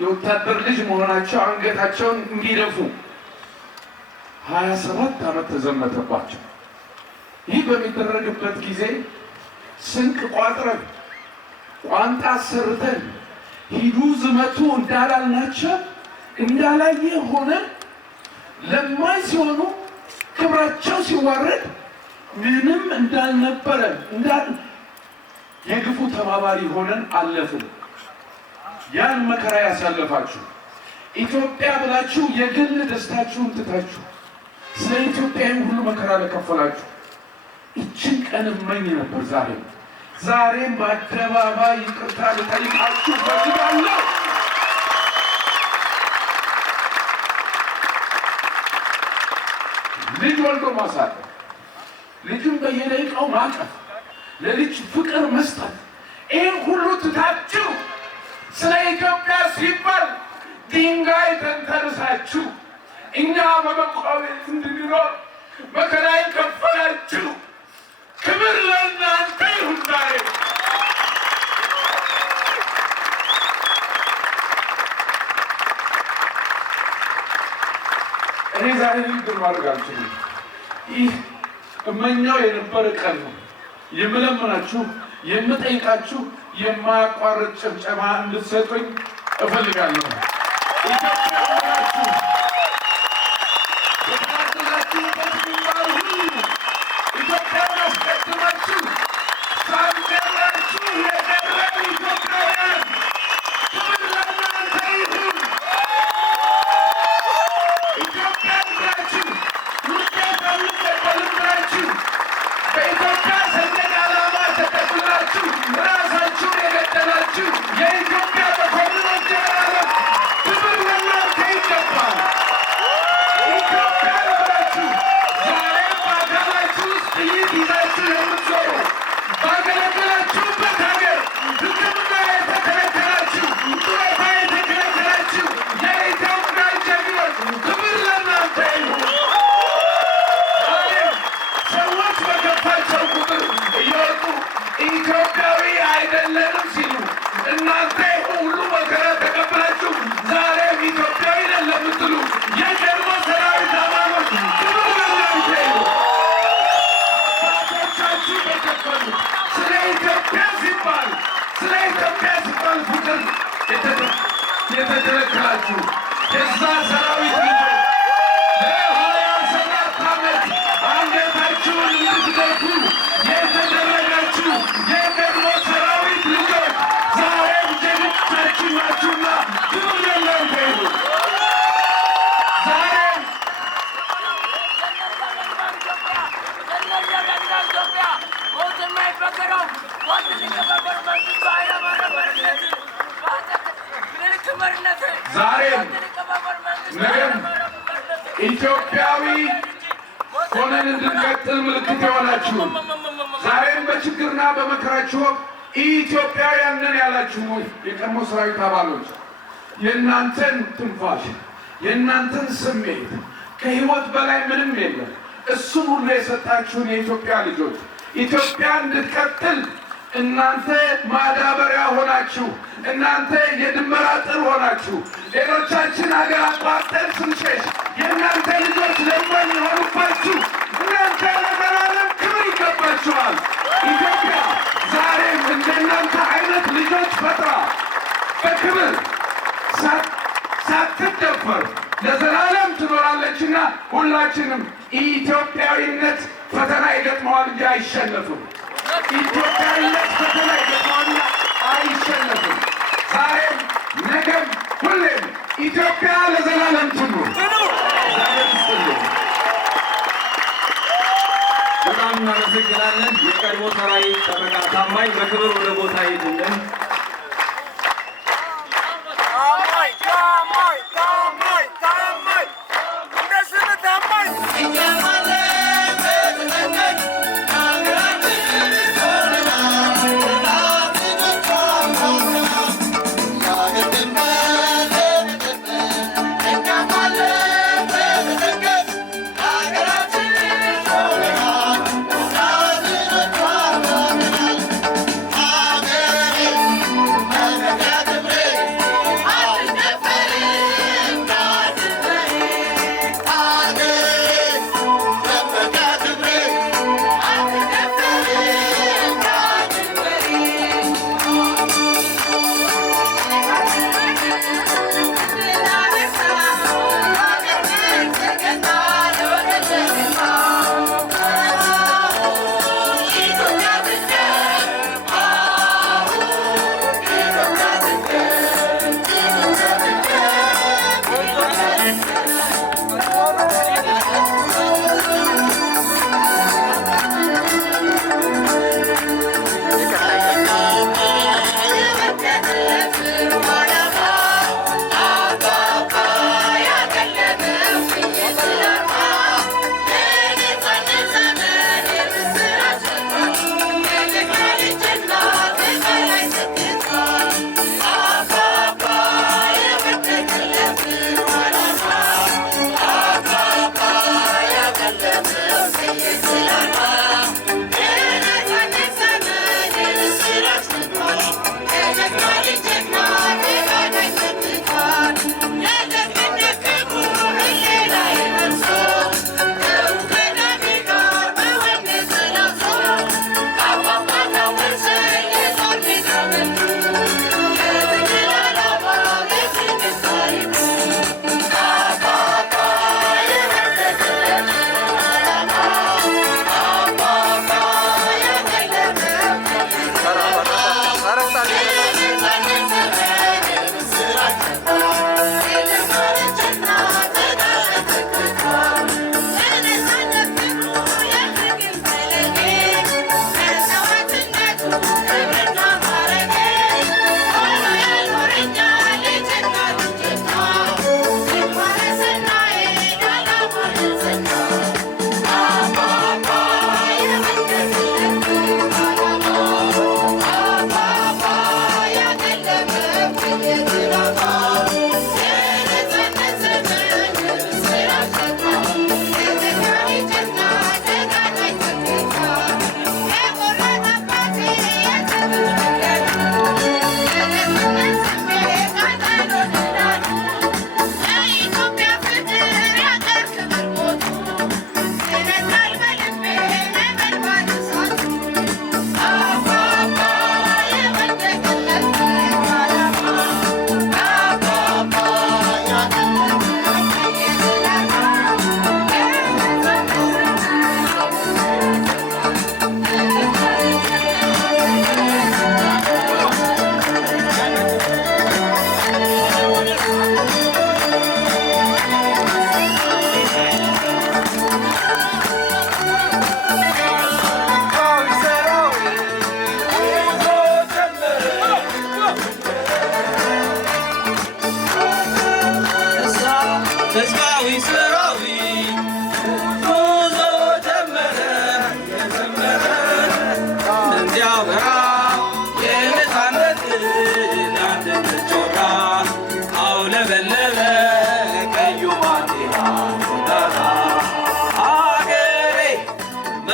የወታደር ልጅ መሆናቸው አንገታቸውን እንዲደፉ 27 ዓመት ተዘመተባቸው። ይህ በሚደረግበት ጊዜ ስንቅ ቋጥረን ቋንጣ ሰርተን ሂዱ ዝመቱ እንዳላልናቸው እንዳላየ ሆነ ለማይ ሲሆኑ ክብራቸው ሲዋረድ ምንም እንዳልነበረ የግፉ ተባባሪ ሆነን አለፍን። ያን መከራ ያሳለፋችሁ ኢትዮጵያ ብላችሁ የግል ደስታችሁን ትታችሁ ስለ ኢትዮጵያዊ ሁሉ መከራ ለከፈላችሁ እችን ቀን እመኝ ነበር። ዛሬም በአደባባይ ይቅርታ ልጠይቃችሁ ፈልጋለሁ። ልጅ ወልዶ ማሳደግ፣ ልጁን በየደቂቃው ማቀፍ፣ ለልጅ ፍቅር መስጠት፣ ይህን ሁሉ ትታችሁ ስለ ኢትዮጵያ ሲባል ድንጋይ ተንተርሳችሁ እኛ በመቆቤት እንድንኖር መከራ የከፈላችሁ ክብር ለእናንተ ይሁን። ዛሬ እኔ ዛሬ ንግግር ማድረግ አልችልም። ይህ እመኛው የነበረ ቀን ነው። የምለምናችሁ የምጠይቃችሁ የማያቋርጥ ጭብጨባ እንድትሰጡኝ እፈልጋለሁ። ኢትዮጵያ ናችሁ በታደላችሁበት ግንባር ሁሉ ኢትዮጵያን አስቀድማችሁ ሳንደራችሁ የደረቁ ኢትዮጵያውያን ክብር ለእናንተ ይሁን። ኢትዮጵያ ናችሁ ውጤት አንቀበልም ናችሁ በኢትዮጵያ ሰንደቅ ዓላማ ተቀብላችሁ ራሳችሁን የገደላችሁ የኢትዮጵያ መኮንኖች ያለ ክብር ለእናንተ ይገባል። ዛሬም ነገም ኢትዮጵያዊ ሆነን እንድንቀጥል ምልክት የሆናችሁ ዛሬም በችግርና በመከራችሁ ኢትዮጵያውያን ነን ያላችሁ የቀድሞ ሰራዊት አባሎች የእናንተን ትንፋሽ የእናንተን ስሜት ከህይወት በላይ ምንም የለም። እሱን ሁሉ የሰጣችሁን የኢትዮጵያ ልጆች ኢትዮጵያ እንድትቀጥል እናንተ ማዳበሪያ ሆናችሁ፣ እናንተ የድንበር አጥር ሆናችሁ፣ ሌሎቻችን ሀገር አቋርጠን ስንሸሽ የእናንተ ልጆች ደግሞ የሚሆኑባችሁ እናንተ ለዘላለም ክብር ይገባችኋል። ኢትዮጵያ ዛሬም እንደናንተ አይነት ልጆች ፈጥራ በክብር ሳትደፈር ለዘላለም ትኖራለችና ሁላችንም ኢትዮጵያዊነት ፈተና ይገጥመዋል እንጂ አይሸነፍም። ኢትዮጵያዊነት ፈተና ይገጥመዋልና አይሸነፍም። ዛሬም ነገም ሁሌም ኢትዮጵያ ለዘላለም ትኑር። በጣም እናመሰግናለን። የቀድሞ ሰራዊት ጠበቃ ታማኝ በክብር ወደ ቦታ ይድልን።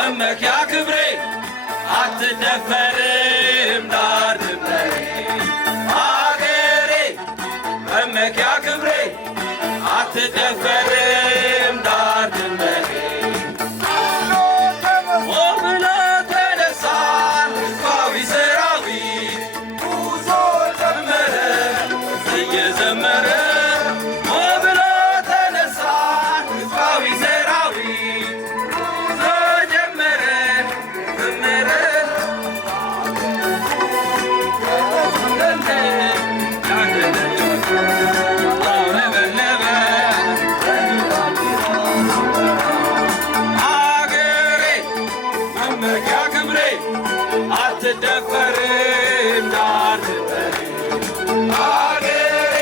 መመኪያ ክብሬ አትደፈርም ዳር ድንበሬ አገሬ መመኪያ ክብሬ አትደፈርም ዳር ድንበሬ ብሎ ተነሳ ሕዝባዊ ሰራዊት ጉዞ ጀመረ እየዘመረ ብሎ ተነሳ ሕዝባዊ ሰራዊት ጉዞ ጀመረ ዘመረ አትደፈርም ዳር ድንበሬ አገሬ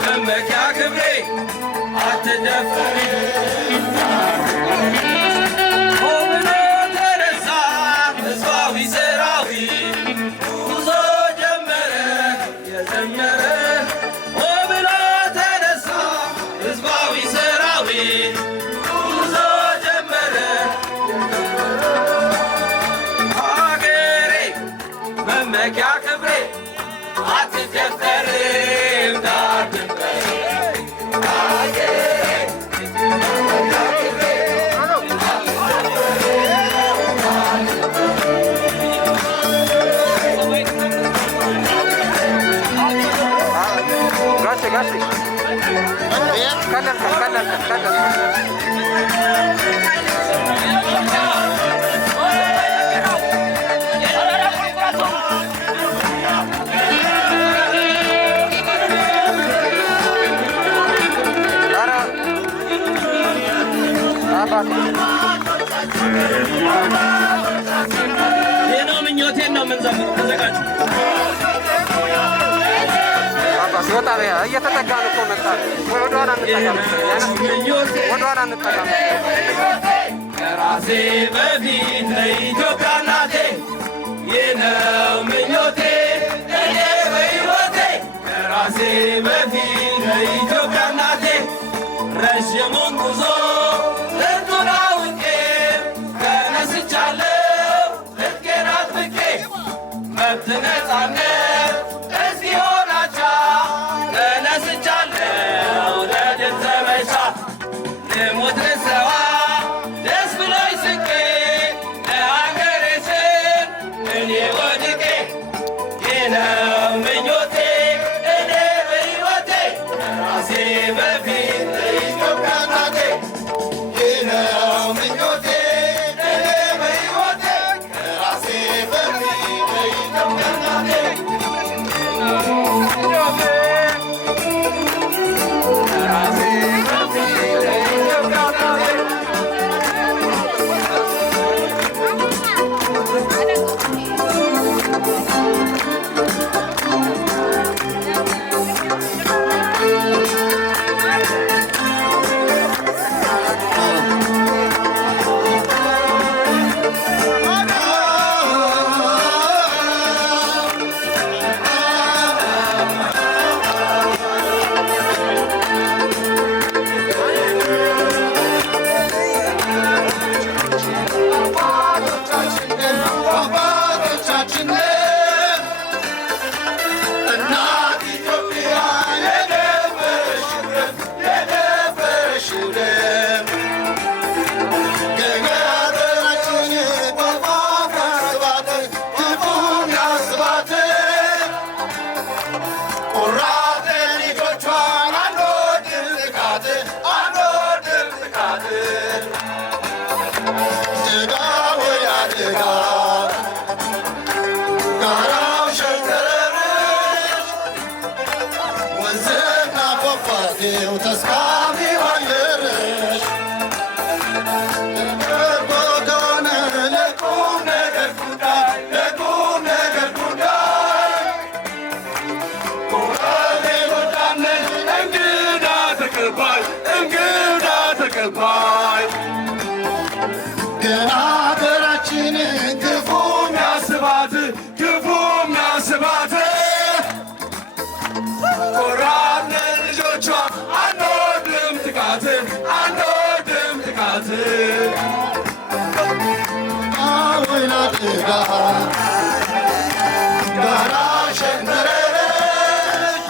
መመኪያ ክብሬ አትደፈርም ብሎ ተነሳ ሕዝባዊ ሰራዊት ጉዞ ጀመረ የዘመረ ብሎ ተነሳ ሕዝባዊ ሰራዊት ጉዞ ጀመረ መመኪያ ክብሬ አትደፈርም ዳር ድንበሬ ጋሼ ቀለል ነው ምኞቴን ነው የምንዘምረው። ተዘጋጁ። ወጣ በያ እየተጠጋን እኮ መጣን። ወደኋላ እንጠጋም፣ ወደኋላ እንጠጋም። ከራሴ በፊት ለኢትዮጵያ እናቴ ይህ ነው ምኞቴ እኔ በሕይወቴ ከራሴ በፊት ለኢትዮጵያ እናቴ ረዥሙን ጉዞ ልቱን አውቄ ተነስቻለሁ ልትቄን አጥብቄ መብት ነፃነት እስኪሆን አቻ ተነስቻለሁ ለድል ዘመቻ ልሙት ልሰዋ ደስ ብሎኝ ስቄ ለአገሬ ስል እኔ ወድቄ ይህ ነው ምኞቴ እኔ በሕይወቴ ከራሴ በፊት ለኢትዮጵያ እናቴ ይህ ነው ምኞቴ እኔ በሕይወቴ ከራሴ በፊት ለኢትዮጵያ እናቴ ከራሴ በፊት ለኢትዮጵያ እናቴ አንወድም ጥቃት ድጋ ጋራ ሸንተረረሽ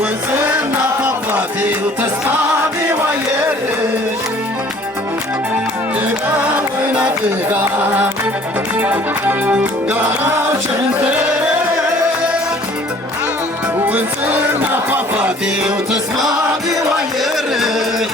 ወንዝና ፏፏቴው ተስማሚ አየርሽ ድጋ ወይና ድጋ ጋራው ሸንተረረሽ ወንዝና ፏፏቴው ተስማሚ አየርሽ